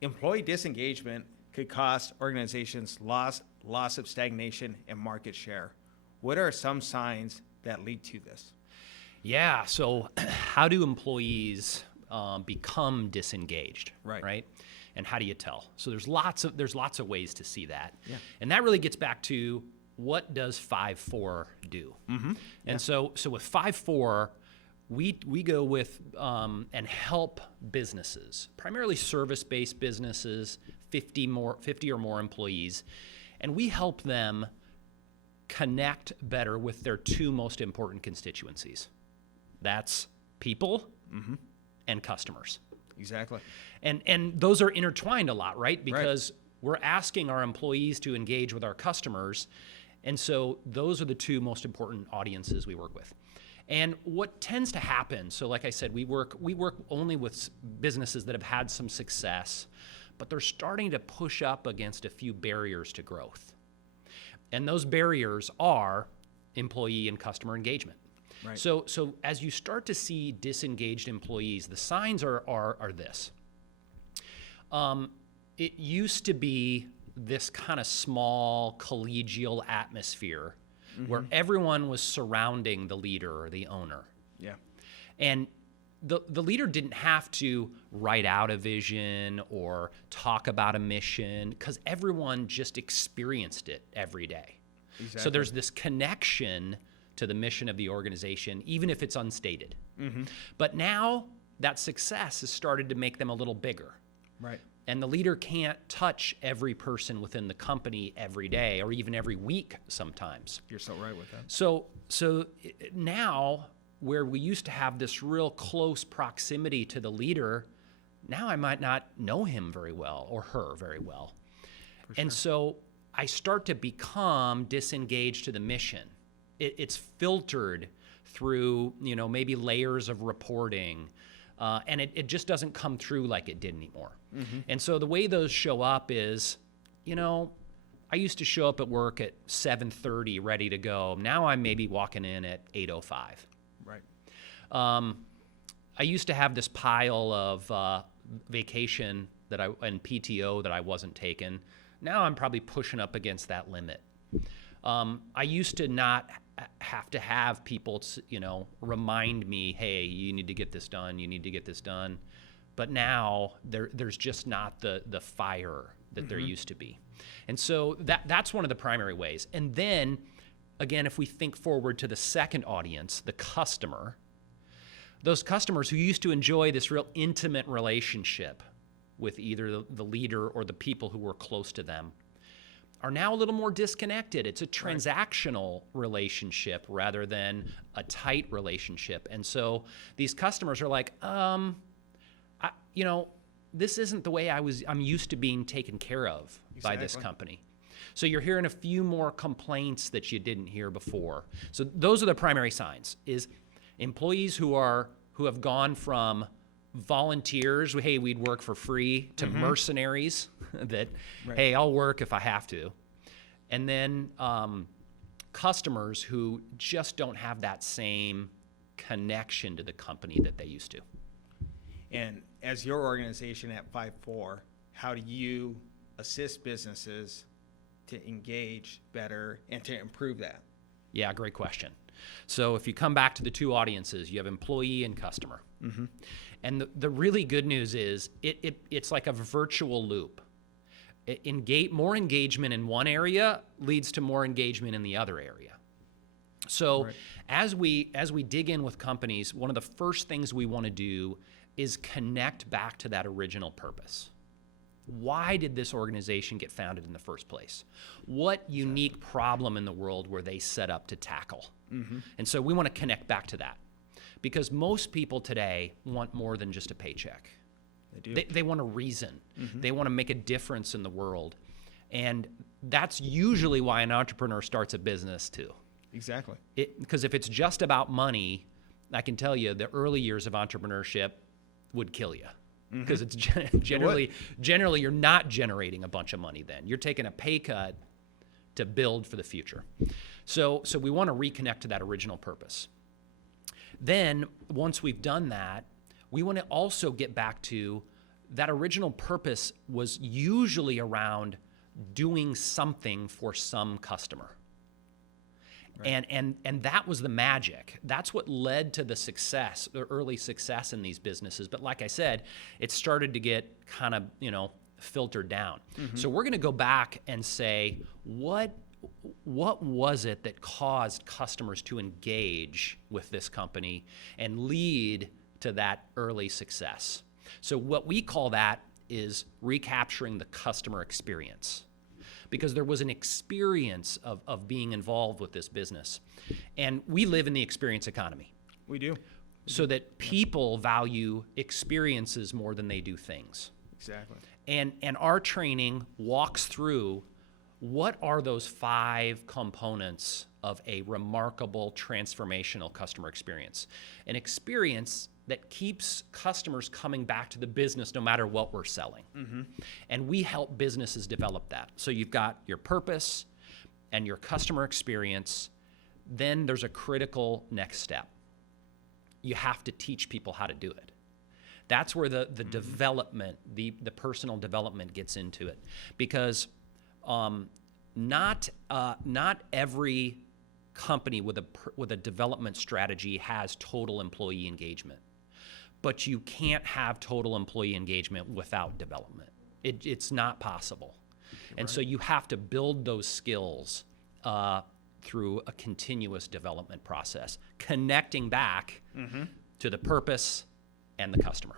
employee disengagement could cost organizations loss of stagnation and market share. What are some signs that lead to this? Yeah, so how do employees become disengaged, right? And how do you tell? So there's lots of ways to see that. Yeah. And that really gets back to, what does FiveFour do? Mm-hmm. And so with FiveFour, we go with and help businesses, primarily service-based businesses, 50 or more employees, and we help them connect better with their two most important constituencies. That's people and customers. Exactly. And those are intertwined a lot, right? Because we're asking our employees to engage with our customers, and so those are the two most important audiences we work with. And what tends to happen, so like I said, we work only with businesses that have had some success, but they're starting to push up against a few barriers to growth. And those barriers are employee and customer engagement. Right. So as you start to see disengaged employees, the signs are this. It used to be this kind of small collegial atmosphere where everyone was surrounding the leader or the owner. Yeah. And the leader didn't have to write out a vision or talk about a mission, because everyone just experienced it every day. Exactly. So there's this connection to the mission of the organization, even if it's unstated. But now that success has started to make them a little bigger. Right. And the leader can't touch every person within the company every day or even every week sometimes. You're so right with that. So now, where we used to have this real close proximity to the leader, now I might not know him very well or her very well. And so I start to become disengaged to the mission. It's filtered through, maybe layers of reporting, and it just doesn't come through like it did anymore. And so the way those show up is, I used to show up at work at 7:30 ready to go. Now I'm maybe walking in at 8:05. Right. I used to have this pile of vacation and PTO that I wasn't taking. Now I'm probably pushing up against that limit. I used to not have to have people, remind me, hey, you need to get this done, you need to get this done. But now there's just not the fire that there used to be. And so that's one of the primary ways. And then, again, if we think forward to the second audience, the customer, those customers who used to enjoy this real intimate relationship with either the leader or the people who were close to them, are now a little more disconnected. It's a transactional relationship rather than a tight relationship. And so these customers are like, this isn't the way I'm used to being taken care of by this company. So you're hearing a few more complaints that you didn't hear before. So those are the primary signs, is employees who have gone from volunteers, hey, we'd work for free, to mercenaries that, hey, I'll work if I have to. And then customers who just don't have that same connection to the company that they used to. And as your organization at FiveFour, how do you assist businesses to engage better and to improve that? Yeah, great question. So if you come back to the two audiences, you have employee and customer. And the really good news is it's like a virtual loop. More engagement in one area leads to more engagement in the other area. So as we dig in with companies, one of the first things we want to do is connect back to that original purpose. Why did this organization get founded in the first place? What unique problem in the world were they set up to tackle? And so we want to connect back to that, because most people today want more than just a paycheck. They do. They want a reason. They want to make a difference in the world. And that's usually why an entrepreneur starts a business too. Exactly. Because if it's just about money, I can tell you the early years of entrepreneurship would kill you. Because it's generally you're not generating a bunch of money then. You're taking a pay cut to build for the future. So we want to reconnect to that original purpose. Then once we've done that, we want to also get back to that original purpose was usually around doing something for some customer. Right. And that was the magic. That's what led to the success, the early success in these businesses. But like I said, it started to get kind of, filtered down. Mm-hmm. So we're going to go back and say, what was it that caused customers to engage with this company and lead to that early success? So what we call that is recapturing the customer experience, because there was an experience of being involved with this business. And we live in the experience economy. We do. So that people value experiences more than they do things. Exactly. And our training walks through what are those 5 components of a remarkable transformational customer experience. An experience that keeps customers coming back to the business no matter what we're selling. Mm-hmm. And we help businesses develop that. So you've got your purpose and your customer experience. Then there's a critical next step. You have to teach people how to do it. That's where the mm-hmm. development, the personal development gets into it. Because not every company with a development strategy has total employee engagement. But you can't have total employee engagement without development. It's not possible. And so you have to build those skills through a continuous development process, connecting back mm-hmm. to the purpose and the customer.